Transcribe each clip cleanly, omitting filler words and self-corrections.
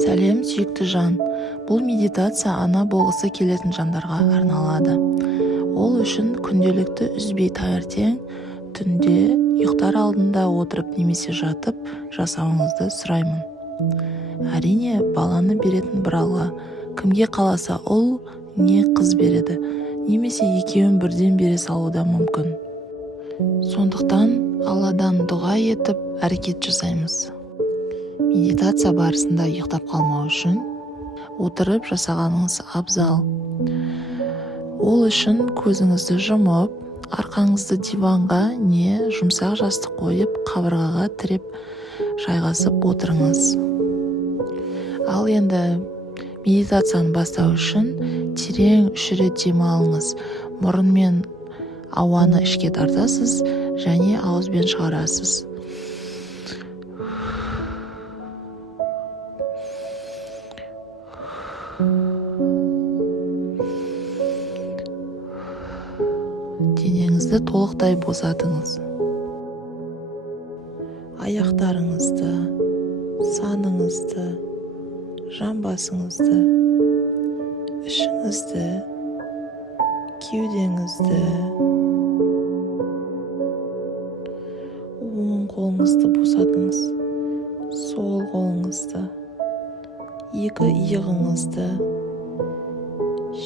Сәлем, сүйікті жан. Бұл медитация ана болғысы келетін жандарға арналады. Ол үшін күнделікті үзбей таңертең, түнде, ұйықтар алдында отырып немесе жатып жасауыңызды сұраймын. Әрине, баланы беретін бір Алла. Кімге қаласа ұл не қыз береді, немесе екеуін бірден бере салуы да мүмкін. Сондықтан Алладан дұға етіп әрекет жасаймыз. Медитация барысында ұйықтап қалмау үшін отырып жасағаныңыз абзал. Ол үшін көзіңізді жұмып, арқаңызды диванға не жұмсақ жастық қойып, қабырғаға тіреп жайғасып отырыңыз. Ал енді медитацияны бастау үшін терең 3 рет демалыңыз. Мұрынмен ауаны ішке тартасыз және ауызбен шығарасыз. Денеңізді толықтай босатыңыз. Аяқтарыңызды, саныңызды, жамбасыңызды, ішіңізді, кеудеңізді, оң қолыңызды босатыңыз, сол қолыңызды, екі иығыңызды,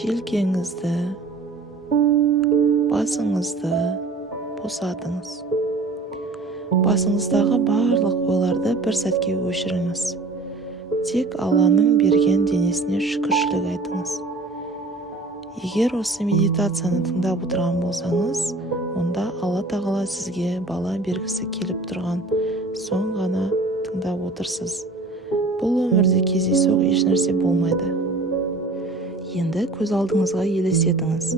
желкеңізді, басыңызды босатыңыз. Басыңыздағы барлық ойларды бір сәтке өшіріңіз. Тек Алланың берген денесіне шүкіршілік айтыңыз. Егер осы медитацияны тыңдап отырған болсаңыз, онда Алла тағала сізге бала бергісі келіп тұрған соң ғана тыңдап отырсыз. Бұл өмірде кездейсоқ ешнәрсе болмайды. Енді көз алдыңызға елестетіңіз.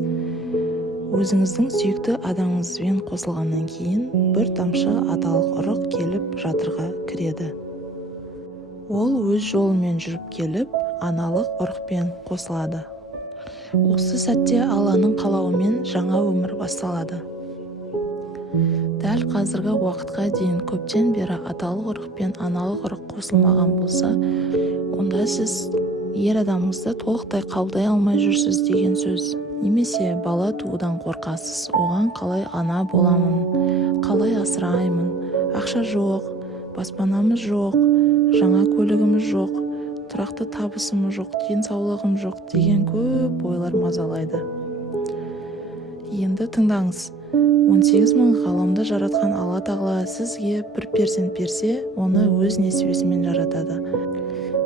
Өзіңіздің сүйікті адамыңызбен қосылғаннан кейін бір тамшы аталық ұрық келіп жатырға кіреді. Ол өз жолымен жүріп келіп, аналық ұрықпен қосылады. Осы сәтте Алланың қалауымен жаңа өмір басталады. Дәл қазіргі уақытқа дейін көптен бері аталық ұрық пен аналық ұрық қосылмаған болса, онда сіз ер адамыңызды толықтай қабылдай алмай жүрсіз деген сөз. Немесе бала туудан қорқасыз, оған қалай ана боламын, қалай асыраймын, ақша жоқ, баспанамыз жоқ, жаңа көлігіміз жоқ, тұрақты табысымыз жоқ, денсаулығым жоқ деген көп ойлар мазалайды. Енді тыңдаңыз. 18 мың ғаламды жаратқан Алла тағала сізге бір перзент берсе, оны өз несібесімен жаратады.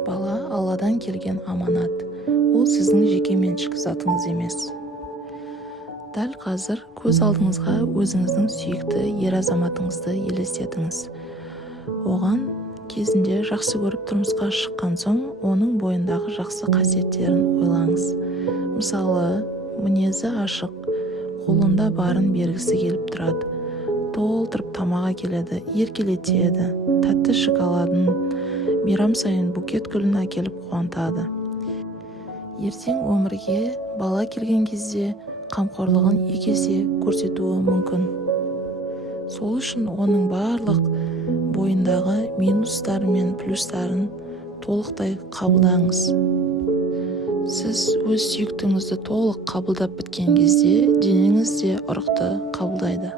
Бала Алладан келген аманат. Ол сіздің жеке меншік затыңыз емес. Дәл қазір көз алдыңызға өзіңіздің сүйікті ер азаматыңызды елестетіңіз. Оған кезінде жақсы көріп тұрмысқа шыққан соң, оның бойындағы жақсы қасиеттерін ойлаңыз. Мысалы, мінезі ашық, қолында барын бергісі келіп тұрады, толтырып тамаға келеді, еркелетеді, тәтті шоколадын, мейрам сайын букет гүлін әкеліп қуантады. Ертең өмірге бала келген кезде қамқорлығын 2 есе көрсетуі мүмкін. Сол үшін оның барлық бойындағы минустары мен плюстарын толықтай қабылдаңыз. Сіз өз сүйіктіңізді толық қабылдап біткен кезде денеңіз де ұрықты қабылдайды.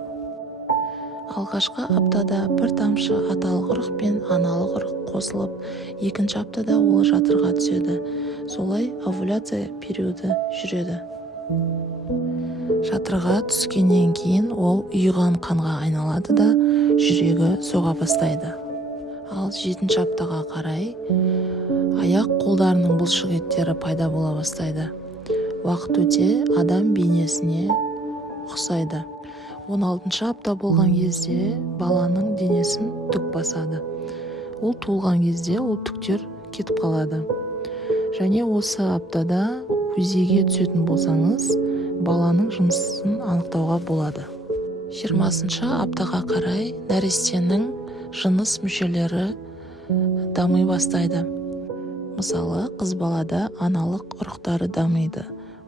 Алғашқы аптада бір тамшы аталық ұрық пен аналық ұрық қосылып, екінші аптада ол жатырға түседі. Солай овуляция периоды жүреді. Жатырға түскеннен кейін ол ұйыған қанға айналады да жүрегі соға бастайды. Ал 7-ші аптаға қарай аяқ қолдарының бұлшық еттері пайда бола бастайды. Уақыт өте адам бейнесіне ұқсайды. 16-шы апта болған кезде баланың денесін түк басады. Ол туылған кезде ол түктер кетіп қалады. Және осы аптада өзеге түсетін болсаңыз, баланың жынысын анықтауға болады. 20-шы аптаға қарай нәрестенің жыныс мүшелері дами бастайды. Мысалы, қыз балада аналық ұрықтары дамиды,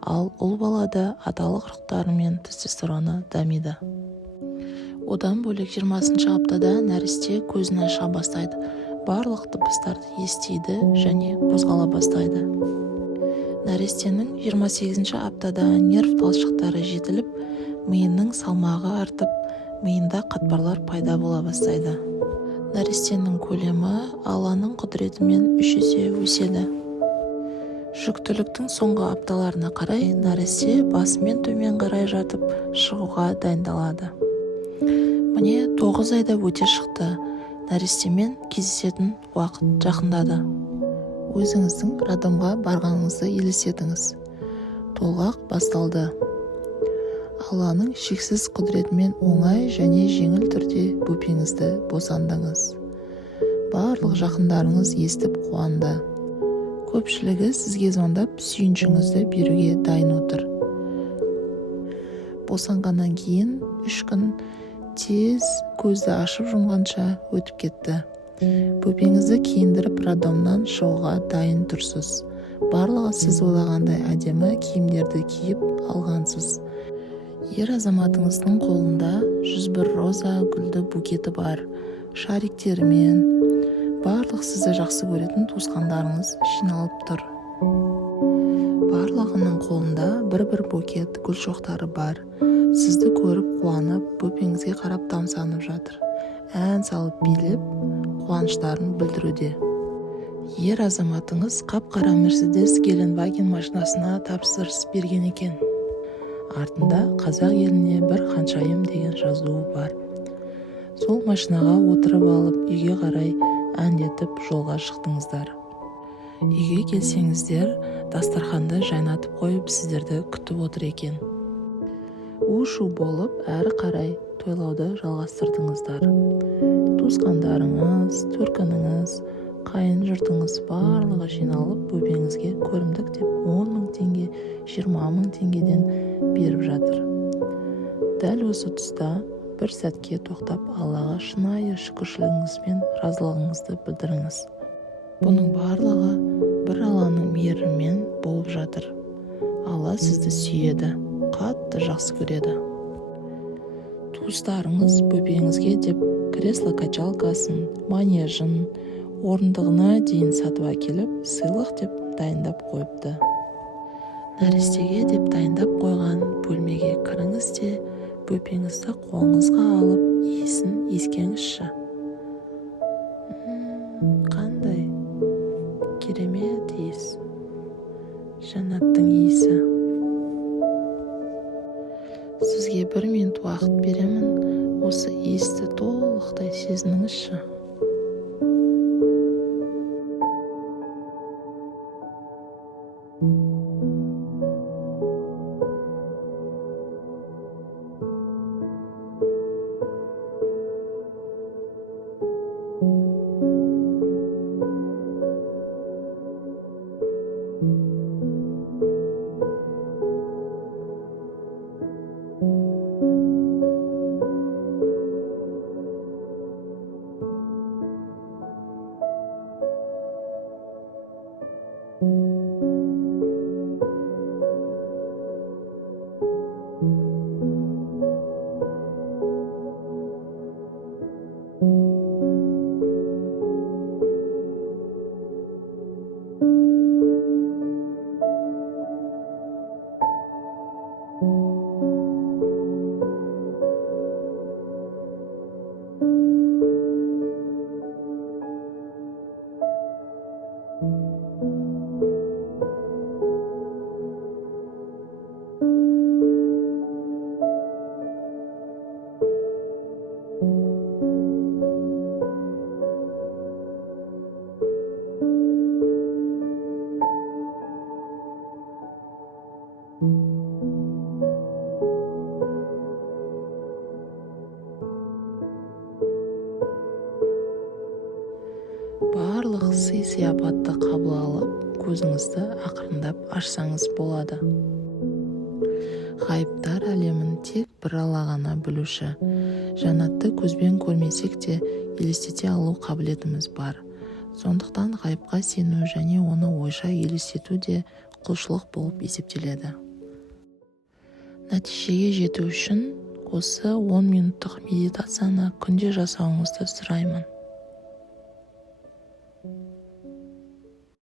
ал ұл балада аталық ұрықтары мен тестостероны дамиды. Одан бөлек 20-шы аптада нәресте көзін аша бастайды. барлық дыбыстарды естиді және қозғала бастайды. Нәрестенің 28-ші аптада нерв талшықтары жетіліп, миының салмағы артып, миында қатпарлар пайда бола бастайды. Нәрестенің көлемі Алланың құдіретімен 3 есе өседі. Жүктіліктің соңғы апталарына қарай нәресте басымен төмен қарай жатып шығуға дайындалады. Міне 9 айда өте шықты. Нәрестемен кездесетін уақыт жақындады. Өзіңіздің роддомға барғаныңызды елестетіңіз. Толғақ басталды. Алланың шексіз құдіретімен оңай және жеңіл түрде бөпеңізді босандыңыз. Барлық жақындарыңыз естіп қуанды. Көпшілігі сізге звондап сүйіншіңізді беруге дайын отыр. Босанғаннан кейін 3 күн тез көзді ашып жұмғанша өтіп кетті. Бөпеңізді киіндіріп роддомнан шығуға дайын тұрсыз. Барлығы сіз ойлағандай әдемі киімдерді киіп алғансыз. Ер азаматыңыздың қолында 101 роза гүлді букеті бар, шариктерімен. Барлық сізді жақсы көретін туысқандарыңыз жиналып тұр. Барлығының қолында бір букет гүл шоқтары бар. Сізді көріп қуанып, бөпеңізге қарап тамсанып жатыр. Ән салып билеп, қуаныштарын білдіруде. Ер азаматыңыз қап-қара Мерседес Геленваген машинасына тапсырыс берген екен. Артында қазақ еліне бір ханшайым деген жазуы бар. Сол машинаға отырып алып, үйге қарай әндетіп жолға шықтыңыздар. Үйге келсеңіздер, дастарханды жайнатып қойып, сіздерді күтіп отыр екен. У-шу болып, әрі қарай тойлауды жалғастырдыңыздар. Туысқандарыңыз, төркініңіз, қайын жұртыңыз барлығы жиналып, бөпеңізге көрімдік деп 10 000 теңге, 20 000 теңгеден беріп жатыр. Дәл осы тұста бір сәтке тоқтап, Аллаға шынайы шүкіршілігіңіз бен разылығыңызды білдіріңіз. Бұның барлығы бір Алланың мейірімен болып жатыр. Алла сізді сүйеді, қатты жақсы көреді. Туыстарыңыз бөпеңізге деп кресло-качалкасын, манежін, орындығына дейін сатып әкеліп, сыйлық деп дайындап қойыпты. Нәрестеге деп дайындап қойған бөлмеге кіріңіз де, бөпеңізді қолыңызға алып, иісін иіскеңізші. Қандай керемет иіс. Жәннаттың иісі. Сізге 1 минут уақыт беремін, осы иісті толықтай сезініңізші. Барлық сый-сияпатты қабыл алып, көзіңізді ақырындап ашсаңыз болады. Ғайыптар әлемін тек бір Алла ғана білуші. Жәннатты көзбен көрмесек те елестете алу қабілетіміз бар. Сондықтан ғайыпқа сену және оны ойша елестету де құлшылық болып есептеледі. Нәтижеге жету үшін осы 10 минуттық медитацияны күнде жасауыңызды сұраймын.